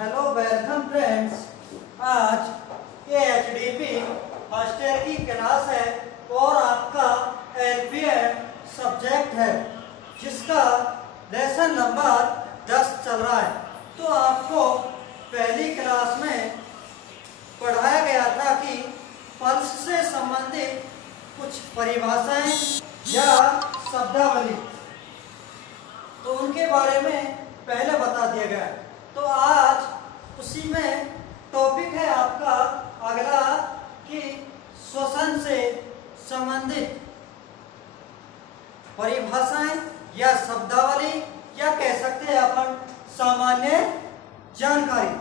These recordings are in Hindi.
Hello welcome friends. आज ये एचडीपी फर्स्ट ईयर की क्लास है और आपका एलपीएड सब्जेक्ट है जिसका लेसन नंबर 10 चल रहा है। तो आपको पहली क्लास में पढ़ाया गया था कि पल्स से संबंधित कुछ परिभाषाएं या शब्दावली, तो उनके बारे में पहले बता दिया गया। तो आज उसी में टॉपिक है आपका अगला कि श्वसन से संबंधित परिभाषाएं या शब्दावली या कह सकते हैं अपन सामान्य जानकारी।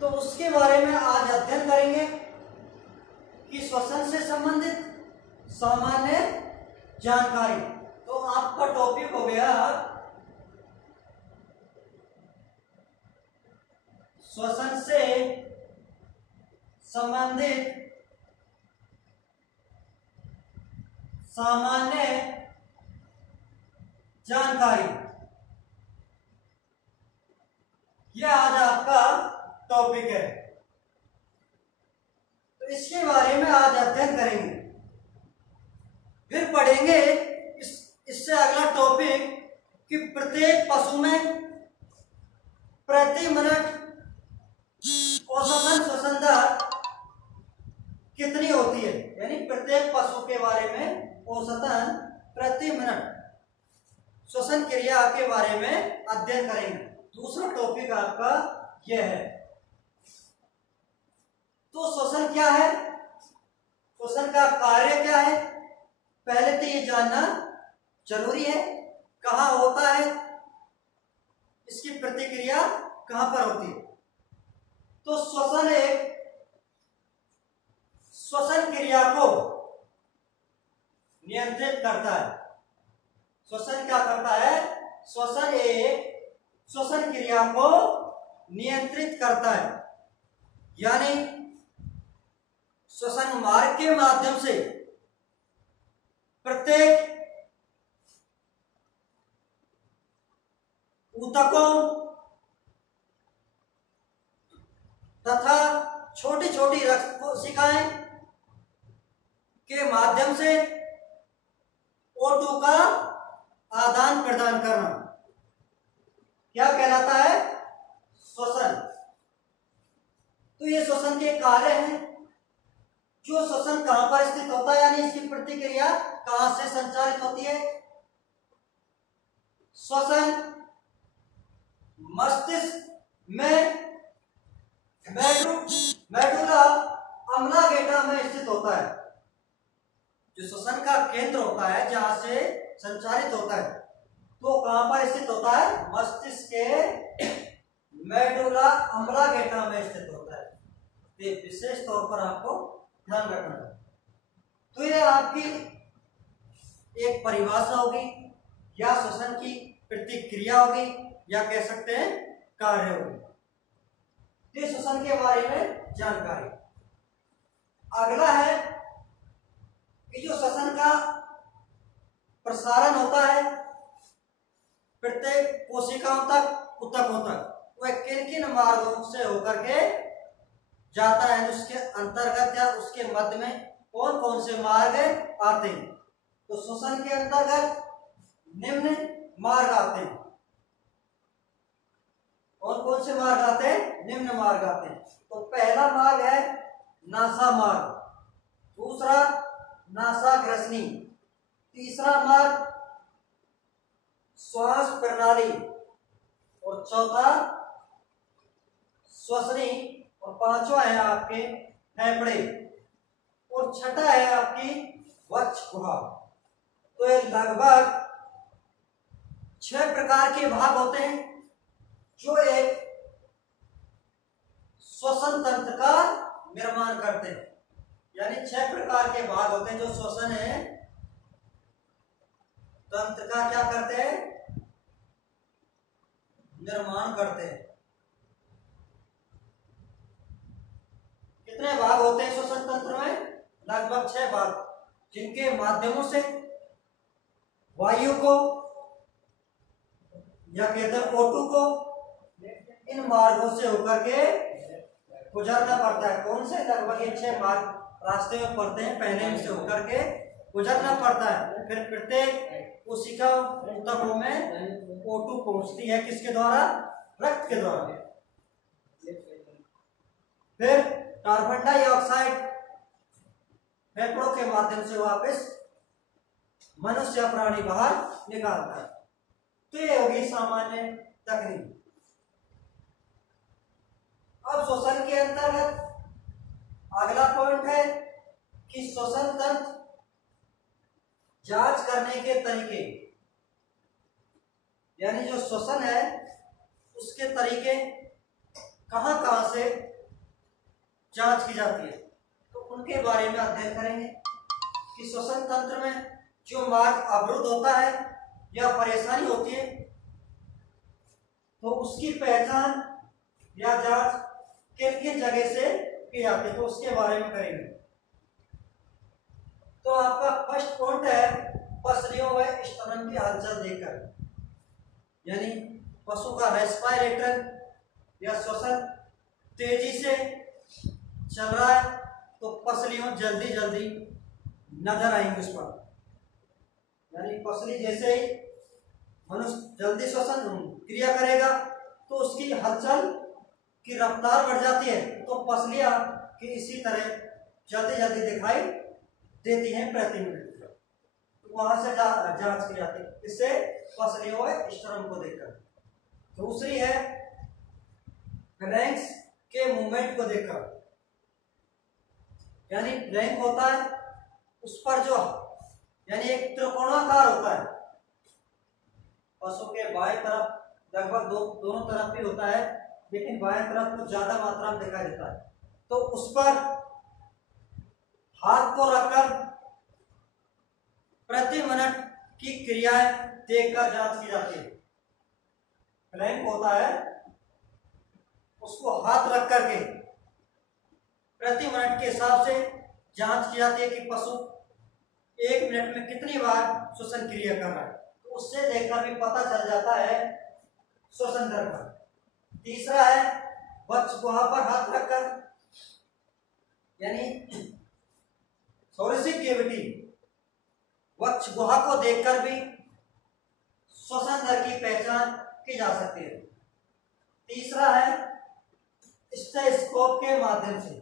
तो उसके बारे में आज अध्ययन करेंगे कि श्वसन से संबंधित सामान्य जानकारी। तो आपका टॉपिक हो गया श्वसन से संबंधित सामान्य जानकारी। यह आज आपका टॉपिक है। तो इसके बारे में आज अध्ययन करेंगे, फिर पढ़ेंगे इससे अगला टॉपिक कि प्रत्येक पशु में प्रति मिनट औसतन श्वसन दर कितनी होती है, यानी प्रत्येक पशु के बारे में औसतन प्रति मिनट श्वसन क्रिया के बारे में अध्ययन करेंगे। दूसरा टॉपिक आपका यह है। तो श्वसन क्या है, श्वसन का कार्य क्या है, पहले तो ये जानना जरूरी है। कहाँ होता है, इसकी प्रतिक्रिया कहाँ पर होती है। तो श्वसन एक श्वसन क्रिया को नियंत्रित करता है। श्वसन क्या करता है, श्वसन एक श्वसन क्रिया को नियंत्रित करता है, यानी श्वसन मार्ग के माध्यम से प्रत्येक ऊतकों तथा छोटी छोटी रक्त कोशिकाएं के माध्यम से O2 का आदान प्रदान करना क्या कहलाता है, श्वसन। तो ये श्वसन के कार्य हैं। जो श्वसन कहां पर स्थित होता है, यानी इसकी प्रतिक्रिया कहां से संचालित होती है। श्वसन मस्तिष्क में मेडुला ऑब्लांगेटा में स्थित होता है। जो श्वसन का केंद्र होता है जहां से संचालित होता है, तो कहां पर स्थित होता है, मस्तिष्क के मेडुला ऑब्लांगेटा में स्थित होता है। ये विशेष तौर पर आपको ध्यान रखना है। तो ये आपकी एक परिभाषा होगी या श्वसन की प्रतिक्रिया होगी या कह सकते हैं कार्य होगी। ये श्वसन के बारे में जानकारी। अगला है कि जो श्वसन का प्रसारण होता है प्रत्येक कोशिकाओं तक, ऊतकों तक, वह किन किन मार्गों से होकर के जाता है, उसके अंतर्गत या उसके मध्य में कौन कौन से मार्ग आते हैं। तो श्वसन के अंतर्गत निम्न मार्ग आते हैं। कौन कौन से मार्ग आते हैं, निम्न मार्ग आते हैं। तो पहला मार्ग है नासा मार्ग, दूसरा नासा ग्रसनी, तीसरा मार्ग श्वास प्रणाली, और चौथा श्वसनी, और पांचवा है आपके फेफड़े, और छठा है आपकी वक्ष गुहा। तो ये लगभग 6 प्रकार के भाग होते हैं जो एक श्वसन तंत्र का निर्माण करते हैं। यानी 6 प्रकार के भाग होते हैं जो श्वसन है तंत्र का क्या करते हैं, निर्माण करते हैं। कितने भाग होते हैं श्वसन तंत्र में, लगभग 6 भाग, जिनके माध्यमों से वायु को या कहते हैं O2 को इन मार्गों से होकर के गुजरना पड़ता है। कौन से? लगभग ये 6 मार्ग रास्ते में पड़ते हैं, पहले इनसे होकर के गुजरना पड़ता है। फिर प्रत्येक कोशिका ऊतकों में O2 पहुंचती है, किसके द्वारा? रक्त के द्वारा। फिर कार्बन डाइऑक्साइड फेफड़ों के माध्यम से वापस मनुष्य या प्राणी बाहर निकालता है। तो ये होगी सामान्य तकनीक। अब श्वसन के अंतर्गत अगला पॉइंट है कि श्वसन तंत्र जांच करने के तरीके, यानी जो श्वसन है उसके तरीके कहां कहां से जांच की जाती है, तो उनके बारे में अध्ययन करेंगे कि श्वसन तंत्र में जो मार्ग अवरुद्ध होता है या परेशानी होती है तो उसकी पहचान या जांच किन किन जगह से की जाती है, तो उसके बारे में करेंगे। तो आपका फर्स्ट पॉइंट है पसलियों व स्तनन की हलचल देखकर, यानी पशु का रेस्पिरेटर या श्वसन तेजी से चल रहा है तो पसलियों जल्दी जल्दी नजर आएंगी उस पर, यानी पसली जैसे ही मनुष्य जल्दी श्वसन क्रिया करेगा तो उसकी हलचल की रफ्तार बढ़ जाती है, तो पसलियां की इसी तरह जल्दी जल्दी दिखाई देती हैं प्रति मिनट। तो वहां से जांच की जाती है, इससे पसलियों व स्तनन को देखकर। दूसरी है रैंक्स के मूवमेंट को देखकर, यानी रैंक होता है उस पर जो, यानी एक त्रिकोणाकार होता है, पशु के बाएं तरफ लगभग दोनों तरफ भी होता है, लेकिन बाएं तरफ को ज्यादा मात्रा में दिखाई देता है, तो उस पर हाथ को रखकर प्रति मिनट की क्रियाएं देखकर जांच की जाती है। रैंक होता है, उसको हाथ रख करके प्रति मिनट के हिसाब से जांच की जाती है कि पशु 1 मिनट में कितनी बार श्वसन क्रिया कर रहा है, तो उससे देखकर भी पता चल जाता है श्वसन दर का। तीसरा है वक्ष गुहा पर हाथ रखकर, यानी थोरेसिक कैविटी, वक्ष गुहा को देखकर भी श्वसन दर की पहचान की जा सकती है। तीसरा है स्टेथोस्कोप के माध्यम से,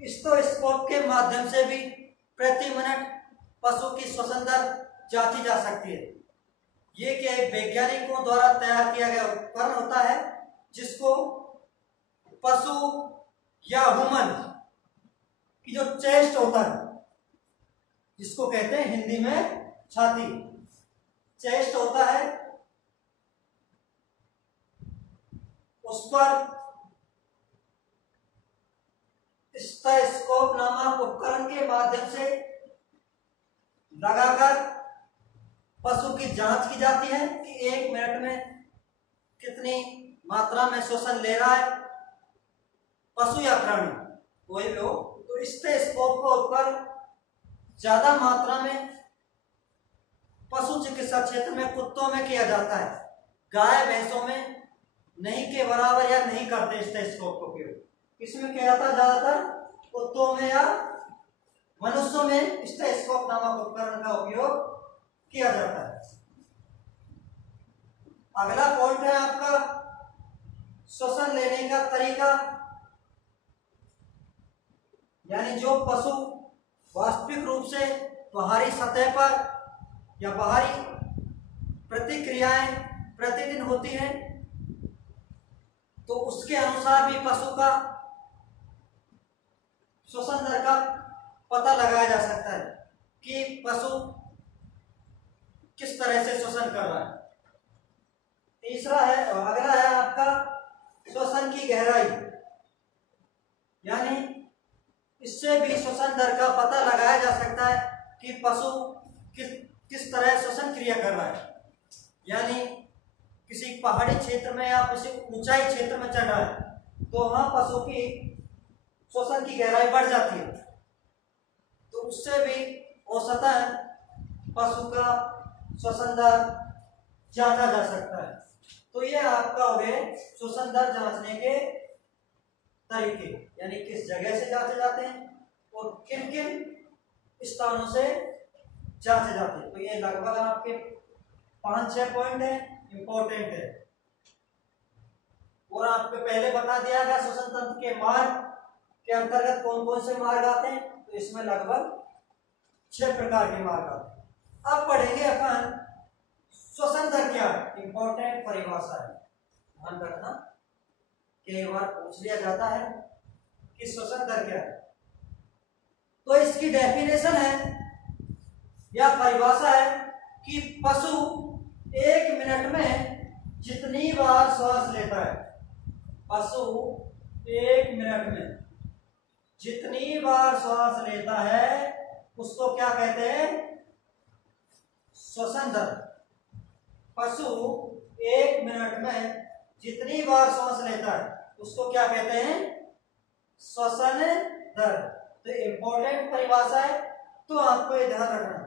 स्टेथोस्कोप के माध्यम से भी प्रति मिनट पशु की श्वसन दर जांची जा सकती है। ये क्या वैज्ञानिकों द्वारा तैयार किया गया उपकरण होता है जिसको पशु या ह्यूमन की जो चेस्ट होता है, जिसको कहते हैं हिंदी में छाती, चेस्ट होता है, उस पर स्टेथोस्कोप नामक उपकरण के माध्यम से लगाकर पशु की जांच की जाती है कि 1 मिनट में कितनी मात्रा में श्वसन ले रहा है पशु या प्राणी कोई भी हो। तो स्टेथोस्कोप का उपकरण ज्यादा मात्रा में पशु चिकित्सा क्षेत्र में कुत्तों में किया जाता है, गाय भैंसों में नहीं के बराबर या नहीं करते स्टेथोस्कोप को उपयोग। किसमें किया जाता है? ज्यादातर कुत्तों में या मनुष्यों में स्टेथोस्कोप नामक उपकरण का उपयोग किया जाता है। अगला पॉइंट है आपका श्वसन लेने का तरीका, यानी जो पशु वास्तविक रूप से बाहरी सतह पर या बाहरी प्रतिक्रियाएं प्रतिदिन होती हैं तो उसके अनुसार भी पशु का श्वसन दर का पता लगाया जा सकता है कि पशु किस तरह से श्वसन कर रहा है। तीसरा है, अगला है आपका श्वसन की गहराई, यानी इससे भी श्वसन दर का पता लगाया जा सकता है कि पशु किस तरह श्वसन क्रिया कर रहा है। यानी किसी पहाड़ी क्षेत्र में या किसी ऊंचाई क्षेत्र में चढ़ रहा है तो वहां पशु की श्वसन की गहराई बढ़ जाती है, तो उससे भी औसतन पशु का श्वसन दर जाना जा सकता है। तो ये आपका हो गए श्वसन दर जांचने के तरीके, यानी किस जगह से जांचे जाते हैं और किन किन स्थानों से जांचे जाते हैं। तो ये लगभग आपके 5-6 पॉइंट है, इंपॉर्टेंट है। और आपको पहले बता दिया गया श्वसन तंत्र के मार्ग के अंतर्गत कौन कौन से मार्ग आते हैं, तो इसमें लगभग 6 प्रकार के मार्ग आते हैं। अब पढ़ेंगे अपन श्वसन दर क्या है, इंपॉर्टेंट परिभाषा है, ध्यान रखना, कई बार पूछ लिया जाता है कि श्वसन दर क्या है। तो इसकी डेफिनेशन है या परिभाषा है कि पशु 1 मिनट में जितनी बार श्वास लेता है, पशु 1 मिनट में जितनी बार श्वास लेता है उसको क्या कहते हैं, श्वसन दर। पशु 1 मिनट में जितनी बार श्वास लेता है उसको क्या कहते हैं, श्वसन दर। तो इंपॉर्टेंट परिभाषा है, तो आपको ये ध्यान रखना।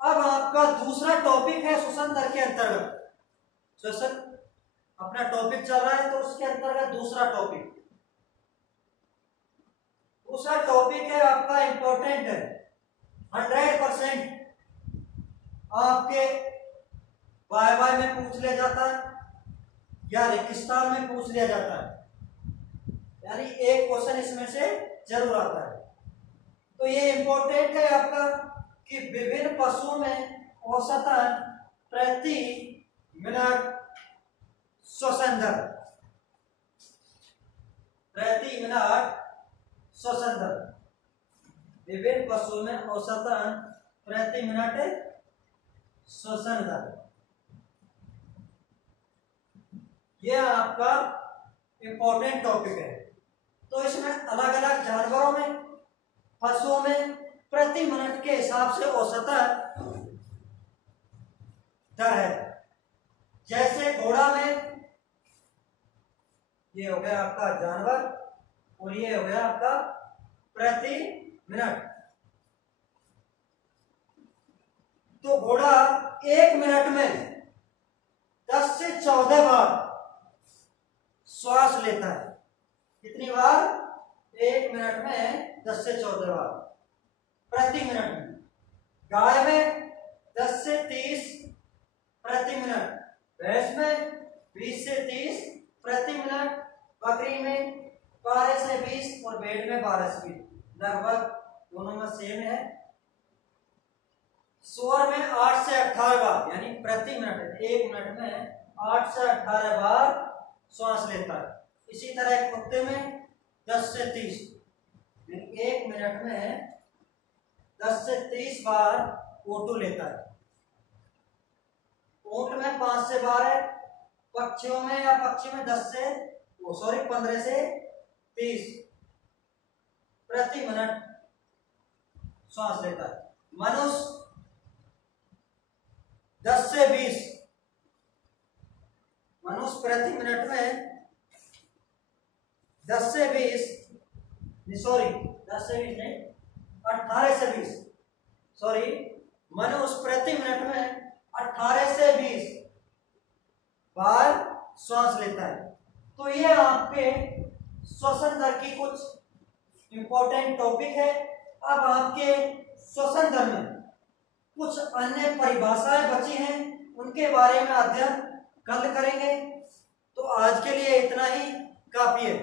अब आपका दूसरा टॉपिक है श्वसन दर के अंतर्गत, श्वसन अपना टॉपिक चल रहा है तो उसके अंतर्गत दूसरा टॉपिक है आपका इंपॉर्टेंट है, 100% आपके वाई में पूछ लिया जाता है या रेगिस्तान में पूछ लिया जाता है, यानी एक क्वेश्चन इसमें से जरूर आता है। तो ये इंपॉर्टेंट है आपका कि विभिन्न पशुओं में औसतन प्रति मिनट श्वसन दर, प्रति मिनट श्वसन दर, विभिन्न पशुओं में औसतन प्रति मिनट श्वसन दर। यह आपका इंपॉर्टेंट टॉपिक है। तो इसमें अलग अलग जानवरों में, पशुओं में प्रति मिनट के हिसाब से औसतन दर है। जैसे घोड़ा में ये हो गया आपका जानवर और ये हो गया आपका प्रति मिनट। तो घोड़ा 1 मिनट में 10 से 14 बार श्वास लेता है। कितनी बार? 1 मिनट में 10 से 14 बार प्रति मिनट में। गाय में 10 से 30 प्रति मिनट, भैंस में 20 से 30 प्रति मिनट, बकरी में 12 से 20 और भेड़ में 12 से 20, लगभग दोनों में सेम है। सूअर में 8 से 18 बार, यानी प्रति मिनट 1 मिनट में 8 से 18 बार श्वास लेता है। इसी तरह कुत्ते में 10 से 30, 1 मिनट में 10 से 30 बार O2 लेता है। ऊंट में 5 से 12, पक्षियों में या पक्षी में 15 से 30 प्रति मिनट श्वास लेता है। मनुष्य 10 से 20, मनुष्य प्रति मिनट में 10 से 20 नहीं 18 से 20, मनुष्य प्रति मिनट में 18 से 20 बार श्वास लेता है। तो ये आपके श्वसन दर की कुछ इंपॉर्टेंट टॉपिक है। अब आपके श्वसन दर में कुछ अन्य परिभाषाएं बची हैं, उनके बारे में अध्ययन कल करेंगे। तो आज के लिए इतना ही काफी है।